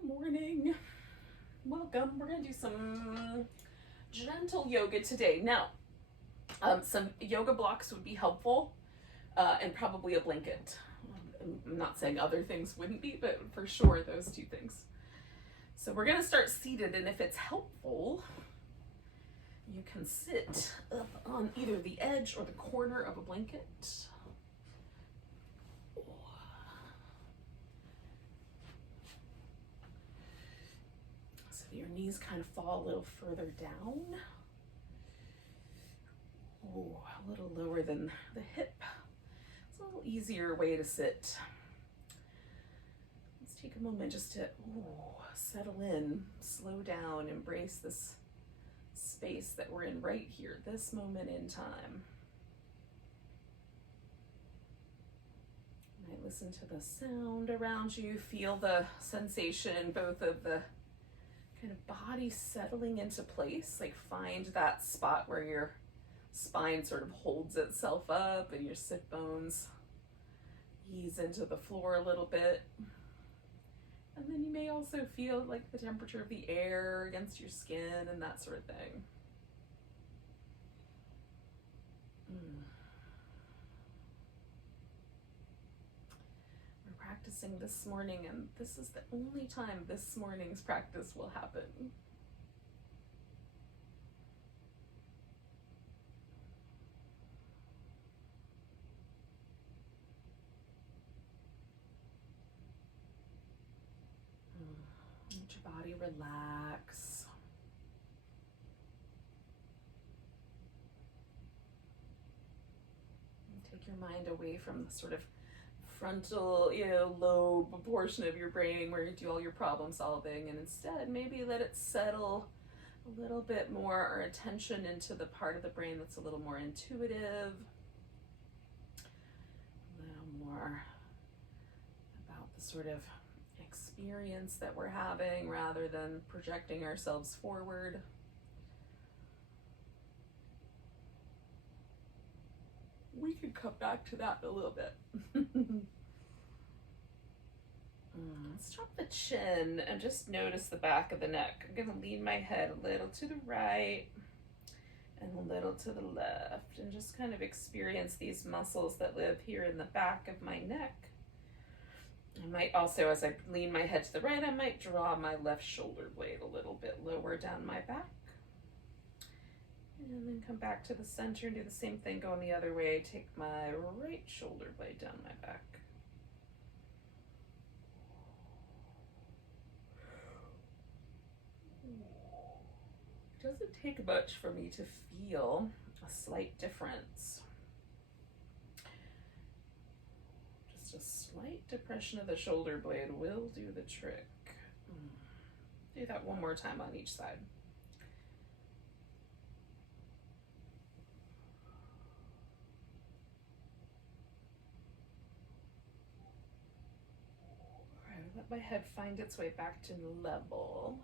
Good morning. Welcome. We're going to do some gentle yoga today. Now, some yoga blocks would be helpful and probably a blanket. I'm not saying other things wouldn't be, but for sure those two things. So we're going to start seated, and if it's helpful, you can sit up on either the edge or the corner of a blanket. Your knees kind of fall a little further down. Oh, a little lower than the hip. It's a little easier way to sit. Let's take a moment just to settle in, slow down, embrace this space that we're in right here, this moment in time. You might listen to the sound around you, feel the sensation, both of the kind of body settling into place, like find that spot where your spine sort of holds itself up and your sit bones ease into the floor a little bit. And then you may also feel like the temperature of the air against your skin and that sort of thing. Practicing this morning, and this is the only time this morning's practice will happen. Let your body relax. And take your mind away from the sort of frontal, lobe portion of your brain where you do all your problem solving, and instead maybe let it settle a little bit more, our attention into the part of the brain that's a little more intuitive, a little more about the sort of experience that we're having rather than projecting ourselves forward. We could come back to that in a little bit. Let's drop the chin and just notice the back of the neck. I'm going to lean my head a little to the right and a little to the left, and just kind of experience these muscles that live here in the back of my neck. I might also, as I lean my head to the right, I might draw my left shoulder blade a little bit lower down my back. And then come back to the center and do the same thing going the other way. Take my right shoulder blade down my back. It doesn't take much for me to feel a slight difference. Just a slight depression of the shoulder blade will do the trick. Do that one more time on each side. Let my head find its way back to level.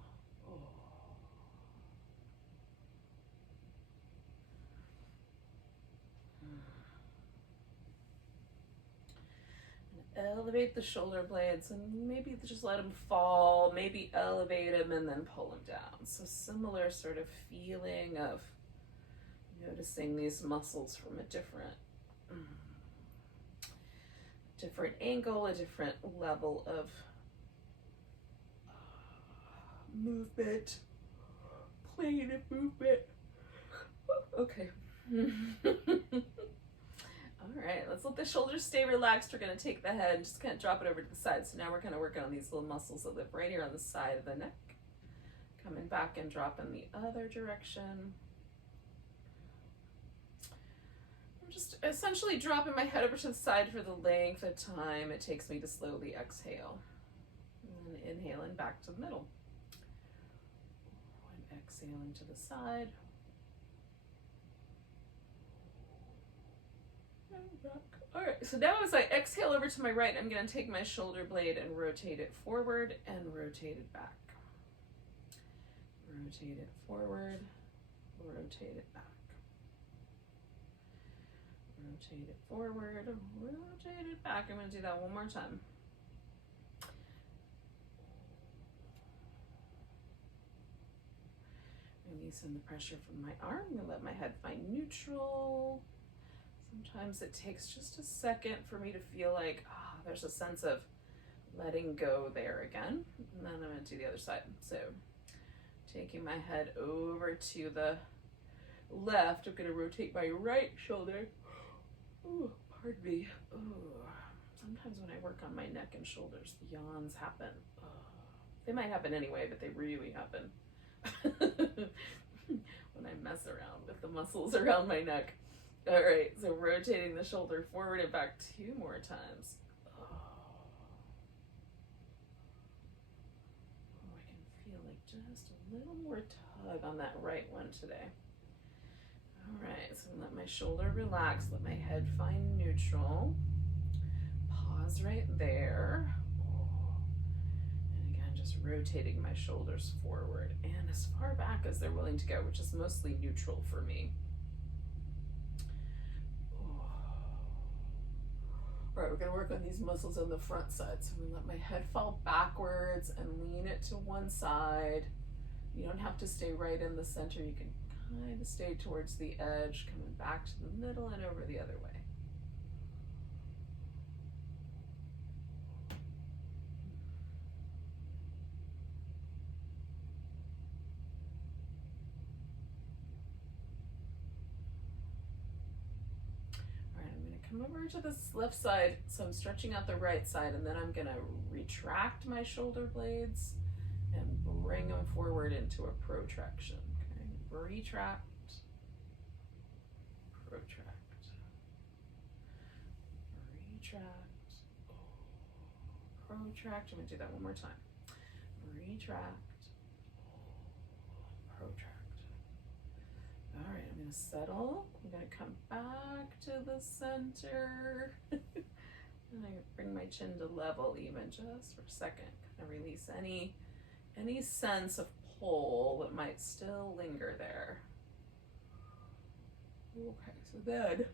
Elevate the shoulder blades and maybe just let them fall, maybe elevate them and then pull them down. So similar sort of feeling of noticing these muscles from a different angle, a different level of movement, plane of movement. Okay. All right, let's let the shoulders stay relaxed. We're going to take the head and just kind of drop it over to the side. So now we're kind of working on these little muscles that live right here on the side of the neck. Coming back and dropping the other direction. I'm just essentially dropping my head over to the side for the length of time it takes me to slowly exhale. And then inhaling back to the middle. And exhaling to the side. Back. All right, so now as I exhale over to my right, I'm going to take my shoulder blade and rotate it forward and rotate it back. Rotate it forward, rotate it back. Rotate it forward, rotate it back. I'm going to do that one more time. Releasing the pressure from my arm. I'm gonna let my head find neutral. Sometimes it takes just a second for me to feel like, there's a sense of letting go there again. And then I'm gonna do the other side. So taking my head over to the left, I'm gonna rotate my right shoulder. Ooh, pardon me. Ooh. Sometimes when I work on my neck and shoulders, the yawns happen. They might happen anyway, but they really happen when I mess around with the muscles around my neck. All right, so rotating the shoulder forward and back 2 more times. I can feel like just a little more tug on that right one today. All right, so let my shoulder relax, let my head find neutral. Pause right there. And again, just rotating my shoulders forward and as far back as they're willing to go, which is mostly neutral for me. All right, we're gonna work on these muscles on the front side. So I'm gonna let my head fall backwards and lean it to one side. You don't have to stay right in the center. You can kind of stay towards the edge, coming back to the middle and over the other way. Come over to this left side, so I'm stretching out the right side, and then I'm gonna retract my shoulder blades and bring them forward into a protraction. Okay, retract, protract, retract, protract. I'm gonna do that one more time. Retract, protract. All right, I'm gonna settle. I'm gonna come back to the center. And I bring my chin to level even just for a second. Kind of release any sense of pull that might still linger there. Okay, so then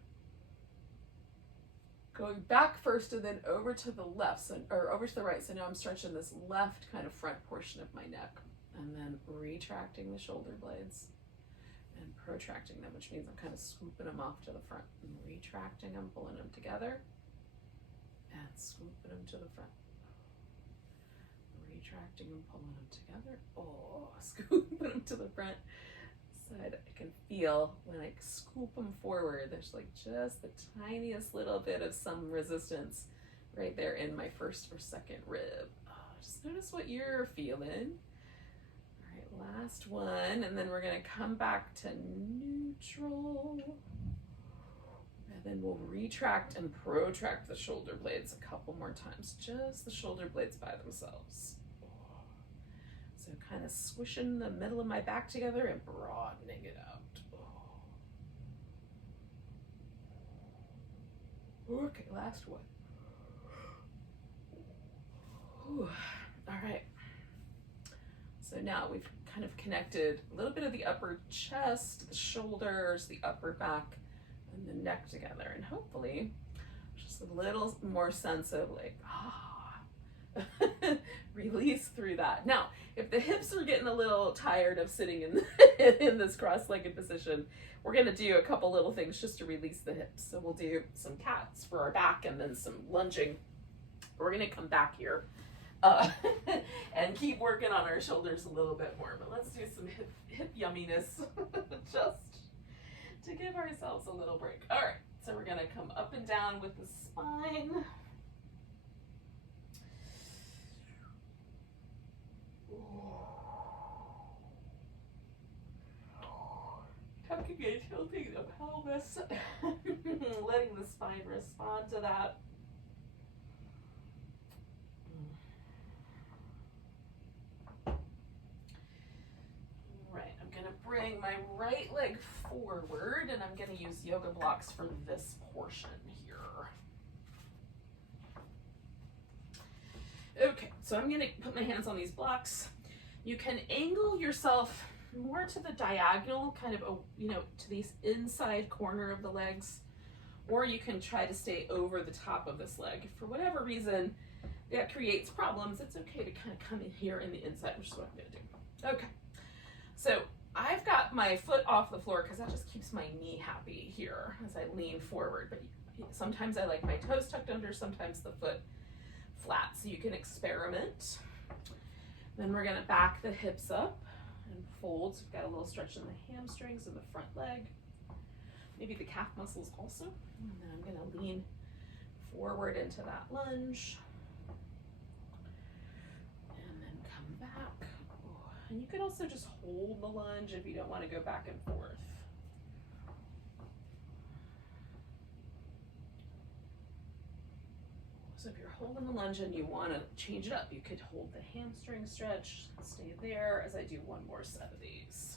going back first and then over to the left, or over to the right. So now I'm stretching this left kind of front portion of my neck, and then retracting the shoulder blades and protracting them, which means I'm kind of swooping them off to the front and retracting them, pulling them together and swooping them to the front. Retracting and pulling them together. Scooping them to the front. Side, I can feel when I scoop them forward, there's like just the tiniest little bit of some resistance right there in my first or second rib. Just notice what you're feeling. Last one, and then we're going to come back to neutral, and then we'll retract and protract the shoulder blades a couple more times, just the shoulder blades by themselves. So kind of squishing the middle of my back together and broadening it out. Okay, last one. All right. So now we've kind of connected a little bit of the upper chest, the shoulders, the upper back, and the neck together. And hopefully just a little more sense of like, release through that. Now, if the hips are getting a little tired of sitting in this cross-legged position, we're gonna do a couple little things just to release the hips. So we'll do some cats for our back and then some lunging. We're gonna come back here. And keep working on our shoulders a little bit more, but let's do some hip yumminess just to give ourselves a little break. All right, so we're gonna come up and down with the spine. Tucking and tilting the pelvis, letting the spine respond to that. Bring my right leg forward, and I'm going to use yoga blocks for this portion here. Okay, so I'm going to put my hands on these blocks. You can angle yourself more to the diagonal, kind of, to the inside corner of the legs, or you can try to stay over the top of this leg. If for whatever reason that creates problems, it's okay to kind of come in here in the inside, which is what I'm going to do. Okay, so I've got my foot off the floor because that just keeps my knee happy here as I lean forward. But sometimes I like my toes tucked under, sometimes the foot flat, so you can experiment. Then we're gonna back the hips up and fold. So we've got a little stretch in the hamstrings and the front leg, maybe the calf muscles also. And then I'm gonna lean forward into that lunge. And then come back. And you could also just hold the lunge if you don't want to go back and forth. So if you're holding the lunge and you want to change it up, you could hold the hamstring stretch, stay there as I do one more set of these.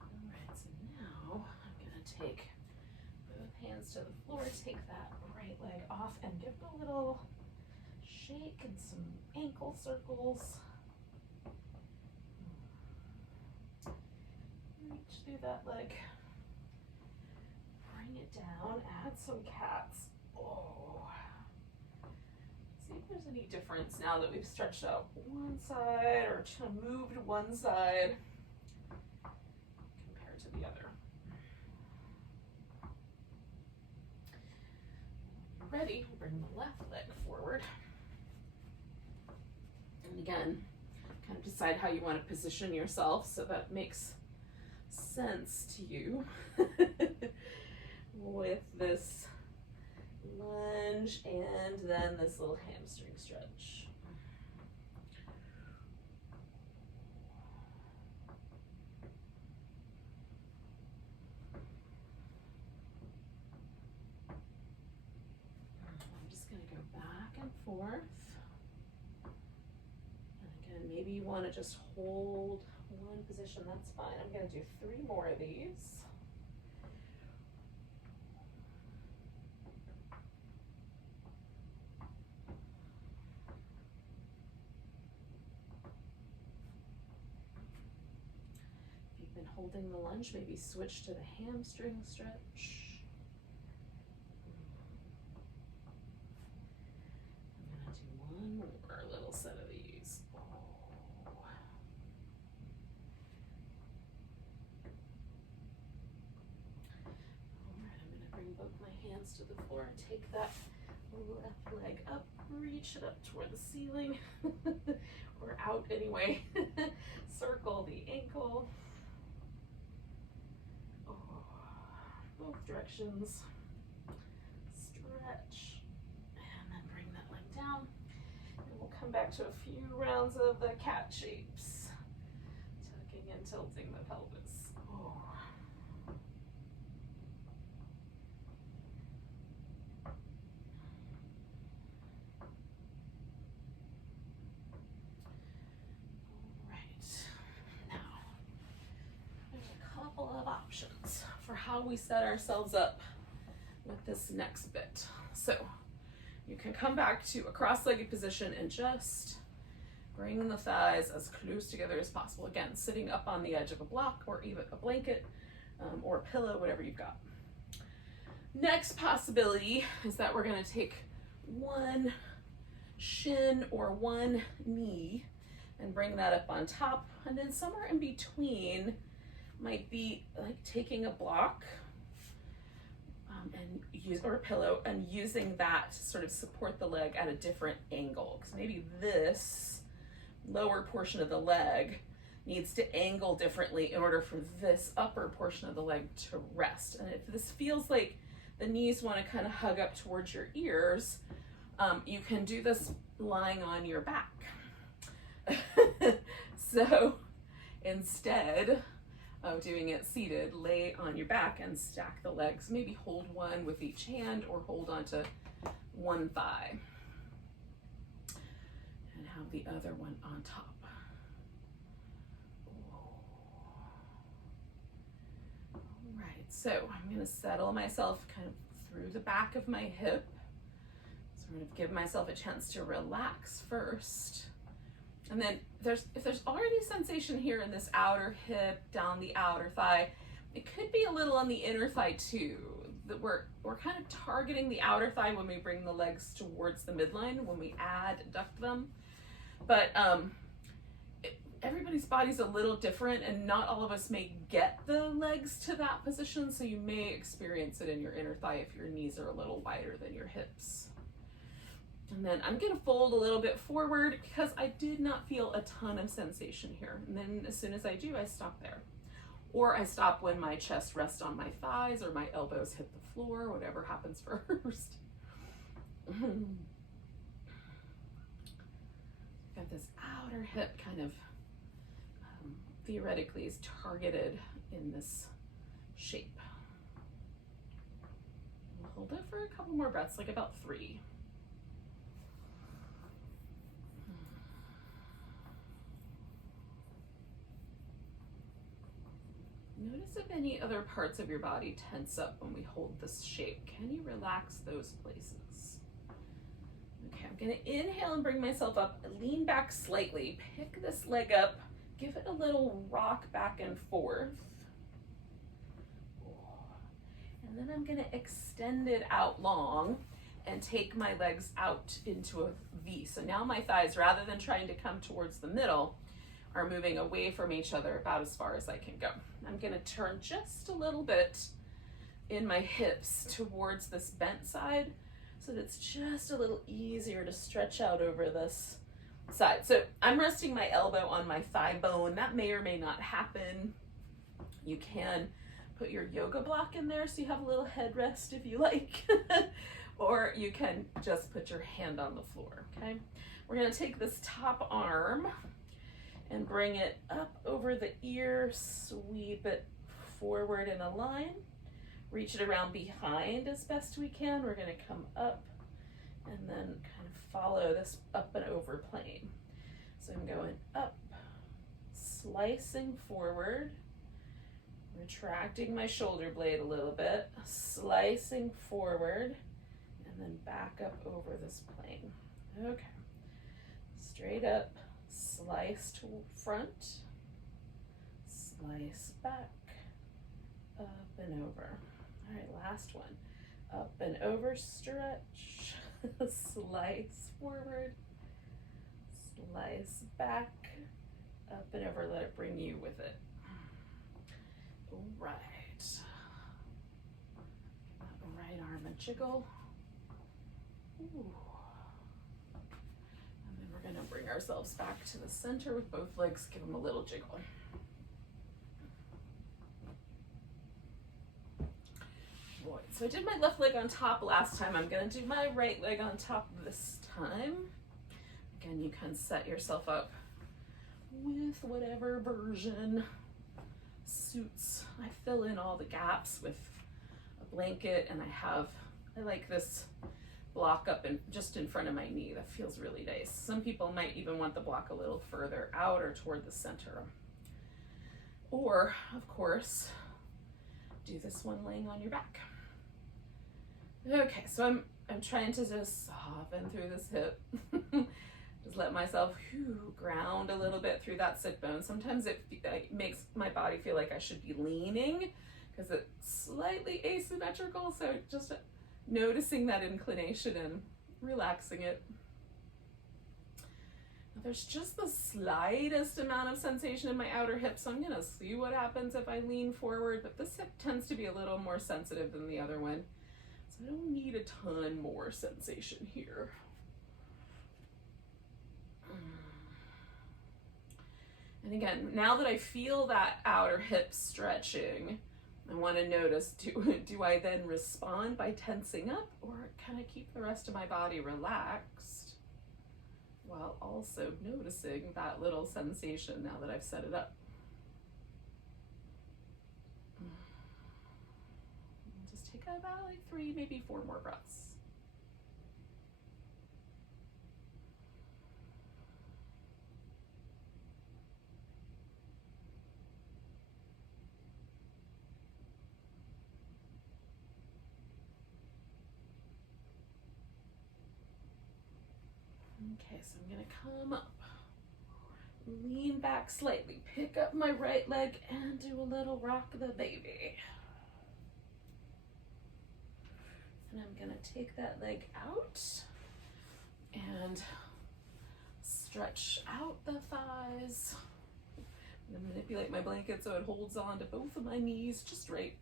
All right, so now I'm going to take both hands to the floor, take that right leg off and give it a little shake and some ankle circles. Reach through that leg. Bring it down, add some cats. Oh. See if there's any difference now that we've stretched out one side or moved one side compared to the other. When you're ready, bring the left leg forward. And again, kind of decide how you want to position yourself so that makes sense to you with this lunge and then this little hamstring stretch. I'm just going to go back and forth. Maybe you want to just hold one position, that's fine. I'm going to do 3 more of these. If you've been holding the lunge, maybe switch to the hamstring stretch. I'm going to do one more little set of these. Both my hands to the floor and take that left leg up, reach it up toward the ceiling or out anyway. Circle the ankle. Oh, both directions. Stretch and then bring that leg down. And we'll come back to a few rounds of the cat shapes, tucking and tilting the pelvis. Oh. Of options for how we set ourselves up with this next bit. So you can come back to a cross-legged position and just bring the thighs as close together as possible. Again, sitting up on the edge of a block or even a blanket or a pillow, whatever you've got. Next possibility is that we're going to take one shin or one knee and bring that up on top, and then somewhere in between might be like taking a block or a pillow and using that to sort of support the leg at a different angle, because maybe this lower portion of the leg needs to angle differently in order for this upper portion of the leg to rest. And if this feels like the knees want to kind of hug up towards your ears, you can do this lying on your back. So instead of doing it seated, lay on your back and stack the legs. Maybe hold one with each hand or hold onto one thigh and have the other one on top. All right, so I'm going to settle myself kind of through the back of my hip, sort of give myself a chance to relax first. And then if there's already sensation here in this outer hip, down the outer thigh, it could be a little on the inner thigh too. That we're kind of targeting the outer thigh when we bring the legs towards the midline, when we adduct them. But everybody's body's a little different, and not all of us may get the legs to that position, so you may experience it in your inner thigh if your knees are a little wider than your hips. And then I'm gonna fold a little bit forward because I did not feel a ton of sensation here. And then as soon as I do, I stop there. Or I stop when my chest rests on my thighs or my elbows hit the floor, whatever happens first. Got this outer hip kind of theoretically is targeted in this shape. We'll hold it for a couple more breaths, like about 3. Notice if any other parts of your body tense up when we hold this shape. Can you relax those places? Okay, I'm gonna inhale and bring myself up, lean back slightly, pick this leg up, give it a little rock back and forth. And then I'm gonna extend it out long and take my legs out into a V. So now my thighs, rather than trying to come towards the middle, are moving away from each other about as far as I can go. I'm gonna turn just a little bit in my hips towards this bent side so that it's just a little easier to stretch out over this side. So I'm resting my elbow on my thigh bone. That may or may not happen. You can put your yoga block in there so you have a little headrest if you like, or you can just put your hand on the floor, okay? We're gonna take this top arm and bring it up over the ear, sweep it forward in a line, reach it around behind as best we can. We're gonna come up and then kind of follow this up and over plane. So I'm going up, slicing forward, retracting my shoulder blade a little bit, slicing forward, and then back up over this plane. Okay, straight up, slice to front, slice back, up and over. All right, last one. Up and over, stretch, slice forward, slice back, up and over, let it bring you with it. All right. Right arm a jiggle. Ooh. And then we're gonna bring ourselves back to the center with both legs, give them a little jiggle. Right, so I did my left leg on top last time. I'm gonna do my right leg on top this time. Again, you can set yourself up with whatever version suits. I fill in all the gaps with a blanket, and I like this block up and just in front of my knee. That feels really nice. Some people might even want the block a little further out or toward the center. Or, of course, do this one laying on your back. Okay, so I'm trying to just soften through this hip. Just let myself ground a little bit through that sit bone. Sometimes it makes my body feel like I should be leaning because it's slightly asymmetrical. So just noticing that inclination and relaxing it. There's just the slightest amount of sensation in my outer hip, so I'm gonna see what happens if I lean forward, but this hip tends to be a little more sensitive than the other one. So I don't need a ton more sensation here. And again, now that I feel that outer hip stretching, I want to notice, do I then respond by tensing up, or can I keep the rest of my body relaxed while also noticing that little sensation now that I've set it up? Just take about like 3, maybe 4 more breaths. Okay, so I'm gonna come up, lean back slightly, pick up my right leg and do a little rock the baby. And I'm gonna take that leg out and stretch out the thighs. I'm gonna manipulate my blanket so it holds on to both of my knees just right.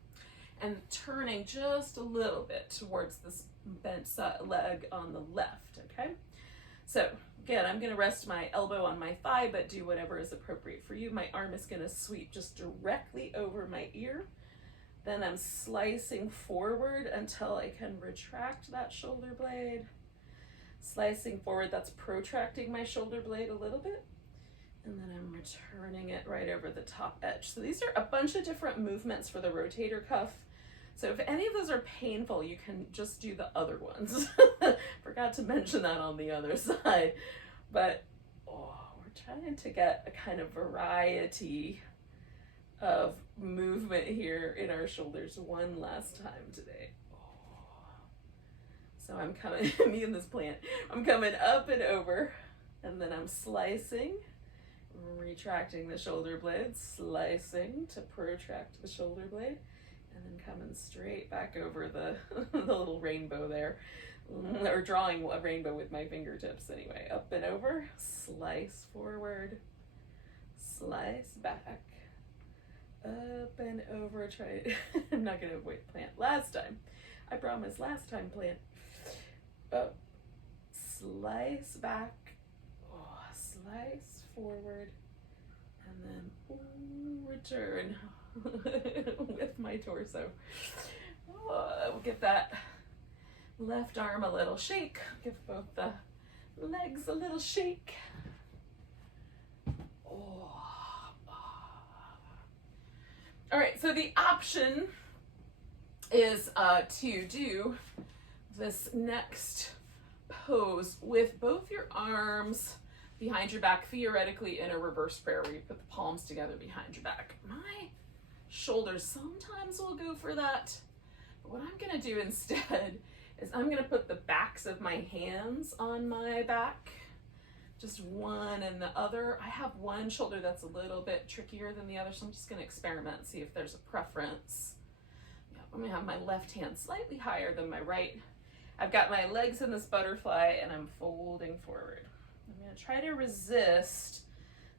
And turning just a little bit towards this bent leg on the left, okay? So again, I'm gonna rest my elbow on my thigh, but do whatever is appropriate for you. My arm is gonna sweep just directly over my ear. Then I'm slicing forward until I can retract that shoulder blade. Slicing forward, that's protracting my shoulder blade a little bit. And then I'm returning it right over the top edge. So these are a bunch of different movements for the rotator cuff. So if any of those are painful, you can just do the other ones. Forgot to mention that on the other side. But we're trying to get a kind of variety of movement here in our shoulders one last time today. So I'm coming, me and this plant, I'm coming up and over, and then I'm slicing, retracting the shoulder blade, slicing to protract the shoulder blade, and then coming straight back over the, the little rainbow there, or drawing a rainbow with my fingertips anyway. Up and over, slice forward, slice back, up and over, try, I'm not gonna avoid plant. Last time, I promise, last time plant. Up, slice back, slice forward, and then return with my torso. We'll give that left arm a little shake. Give both the legs a little shake. All right, so the option is to do this next pose with both your arms behind your back, theoretically in a reverse prayer where you put the palms together behind your back. My shoulders sometimes will go for that, but what I'm gonna do instead is I'm gonna put the backs of my hands on my back, just one and the other. I have one shoulder that's a little bit trickier than the other, so I'm just gonna experiment and see if there's a preference. Yeah, I'm gonna have my left hand slightly higher than my right. I've got my legs in this butterfly and I'm folding forward. I'm gonna try to resist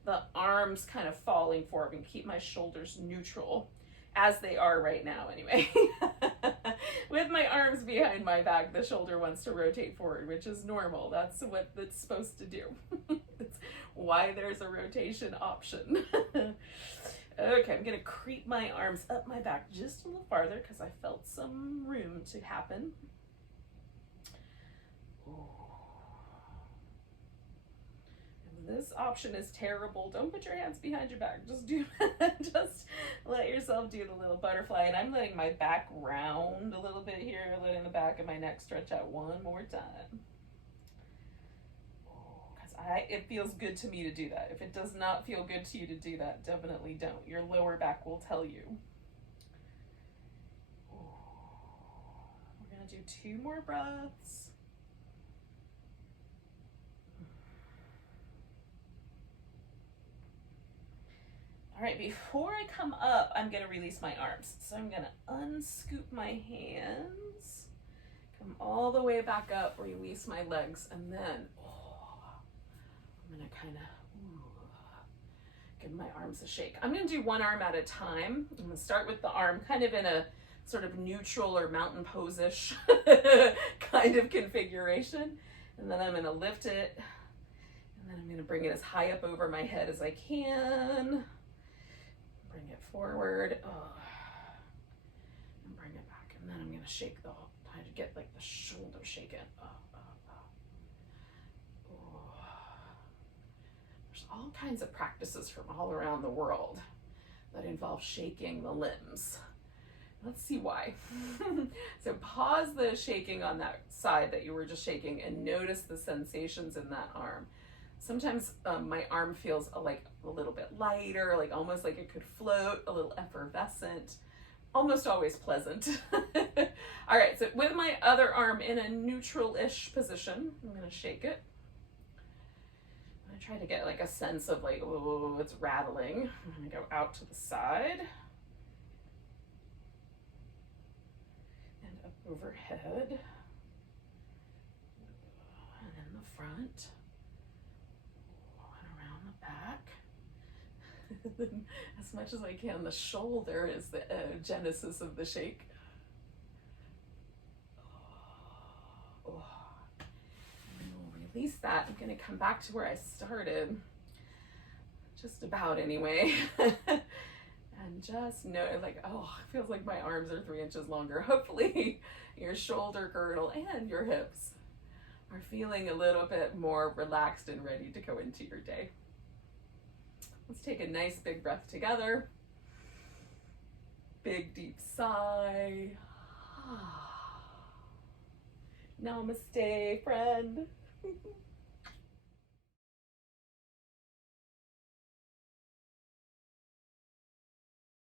the arms kind of falling forward and keep my shoulders neutral, as they are right now anyway. With my arms behind my back, the shoulder wants to rotate forward, which is normal. That's what it's supposed to do. That's why there's a rotation option. Okay, I'm gonna creep my arms up my back just a little farther because I felt some room to happen. This option is terrible. Don't put your hands behind your back. Just do, just let yourself do the little butterfly. And I'm letting my back round a little bit here, letting the back of my neck stretch out one more time. Because it feels good to me to do that. If it does not feel good to you to do that, definitely don't. Your lower back will tell you. We're gonna do 2 more breaths. All right, before I come up, I'm gonna release my arms. So I'm gonna unscoop my hands, come all the way back up, release my legs, and then I'm gonna kind of give my arms a shake. I'm gonna do one arm at a time. I'm gonna start with the arm kind of in a sort of neutral or mountain pose-ish kind of configuration. And then I'm gonna lift it, and then I'm gonna bring it as high up over my head as I can. Bring it forward, and bring it back, and then I'm gonna shake the, try to get like the shoulder shaken. There's all kinds of practices from all around the world that involve shaking the limbs. Let's see why. So pause the shaking on that side that you were just shaking and notice the sensations in that arm. Sometimes my arm feels like a little bit lighter, like almost like it could float, a little effervescent, almost always pleasant. All right, so with my other arm in a neutral-ish position, I'm gonna shake it. I try to get like a sense of like, oh, it's rattling. I'm gonna go out to the side and up overhead and in the front and around the back. As much as I can, the shoulder is the genesis of the shake. Oh. And we'll release that. I'm going to come back to where I started, just about anyway. And just know, like, oh, it feels like my arms are 3 inches longer. Hopefully your shoulder girdle and your hips are feeling a little bit more relaxed and ready to go into your day. Let's take a nice big breath together. Big deep sigh. Namaste, friend.